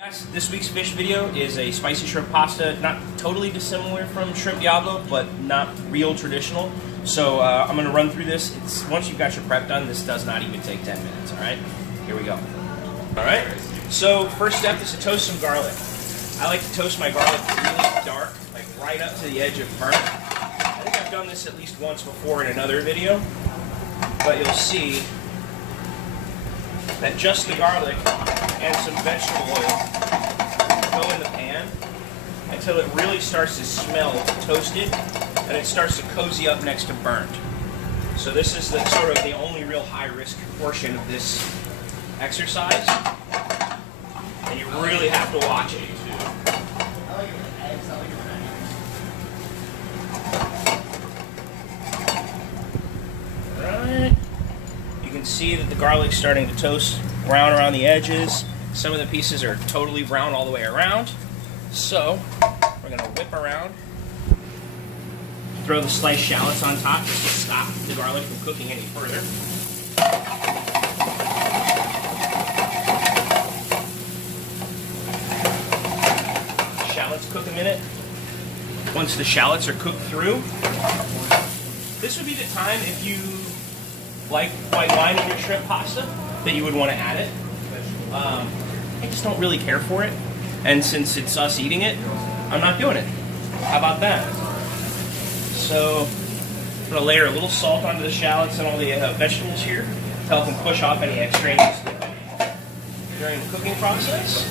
Guys, this week's fish video is a spicy shrimp pasta, not totally dissimilar from shrimp Diavolo, but not real traditional. So I'm going to run through this. Once you've got your prep done, this does not even take 10 minutes, all right? Here we go. All right, so first step is to toast some garlic. I like to toast my garlic really dark, like right up to the edge of burnt. I think I've done this at least once before in another video, but you'll see that just the garlic and some vegetable oil go in the pan until it really starts to smell toasted and it starts to cozy up next to burnt. So this is the sort of the only real high risk portion of this exercise, and you really have to watch it. Alright, you can see that the garlic's starting to toast brown around the edges. Some of the pieces are totally brown all the way around. So we're going to whip around, throw the sliced shallots on top just to stop the garlic from cooking any further. Shallots cook a minute. Once the shallots are cooked through, this would be the time, if you like white wine in your shrimp pasta, that you would want to add it. I just don't really care for it, and since it's us eating it, I'm not doing it. How about that? So I'm going to layer a little salt onto the shallots and all the vegetables here to help them push off any extraneous liquid during the cooking process.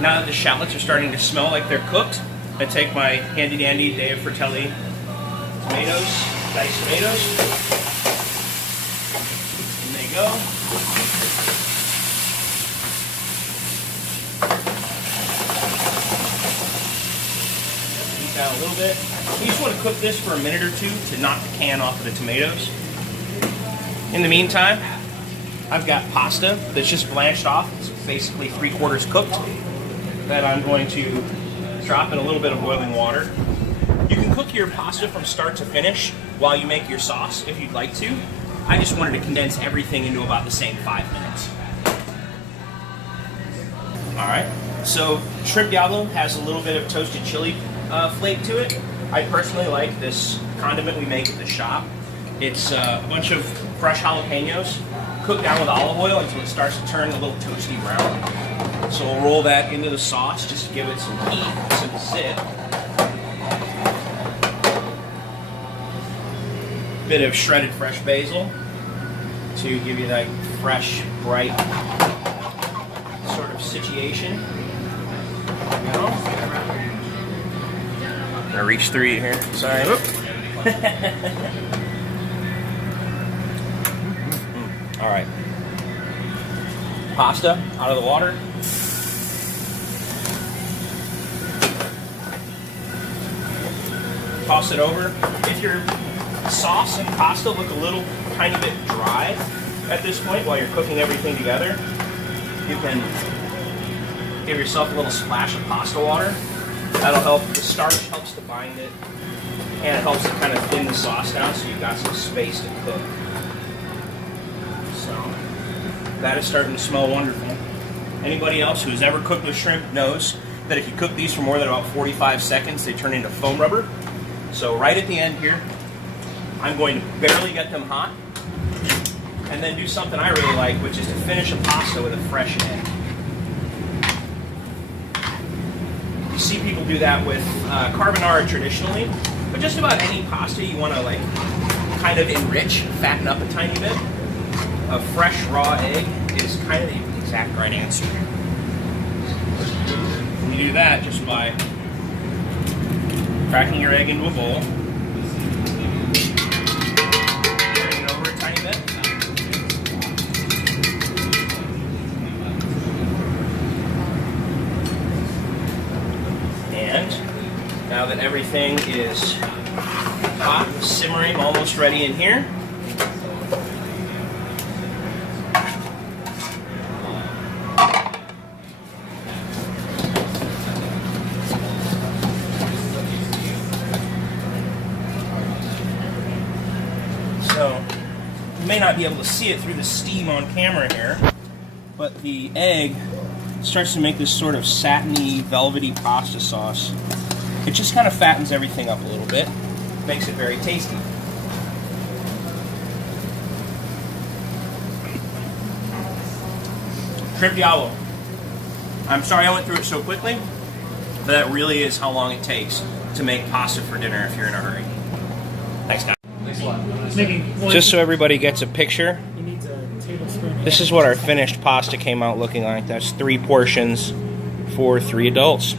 Now that the shallots are starting to smell like they're cooked, I take my handy dandy Dave Fratelli tomatoes, diced tomatoes. In they go. Heat that a little bit. You just want to cook this for a minute or two to knock the can off of the tomatoes. In the meantime, I've got pasta that's just blanched off. It's basically 3/4 cooked, that I'm going to drop in a little bit of boiling water. You can cook your pasta from start to finish while you make your sauce if you'd like to. I just wanted to condense everything into about the same 5 minutes. Alright, so shrimp Diavolo has a little bit of toasted chili flake to it. I personally like this condiment we make at the shop. It's a bunch of fresh jalapenos cooked down with olive oil until it starts to turn a little toasty brown. So we'll roll that into the sauce just to give it some heat, some zip. Bit of shredded fresh basil to give you that fresh, bright sort of situation. There we go. I'm gonna reach through you here. Sorry. All right. Pasta out of the water. Toss it over. If your sauce and pasta look a little tiny bit dry at this point while you're cooking everything together, you can give yourself a little splash of pasta water. That'll help. The starch helps to bind it, and it helps to kind of thin the sauce down so you've got some space to cook. So that is starting to smell wonderful. Anybody else who's ever cooked with shrimp knows that if you cook these for more than about 45 seconds, they turn into foam rubber. So right at the end here, I'm going to barely get them hot, and then do something I really like, which is to finish a pasta with a fresh egg. You see people do that with carbonara traditionally, but just about any pasta you want to like kind of enrich, fatten up a tiny bit, a fresh raw egg is kind of the exact right answer. And you do that just by cracking your egg into a bowl, turning it over a tiny bit, and now that everything is hot, simmering, almost ready in here, not be able to see it through the steam on camera here, but the egg starts to make this sort of satiny, velvety pasta sauce. It just kind of fattens everything up a little bit, makes it very tasty. Shrimp Diavolo. I'm sorry I went through it so quickly, but that really is how long it takes to make pasta for dinner if you're in a hurry. Thanks, guys. Just so everybody gets a picture, this is what our finished pasta came out looking like. That's 3 portions for 3 adults.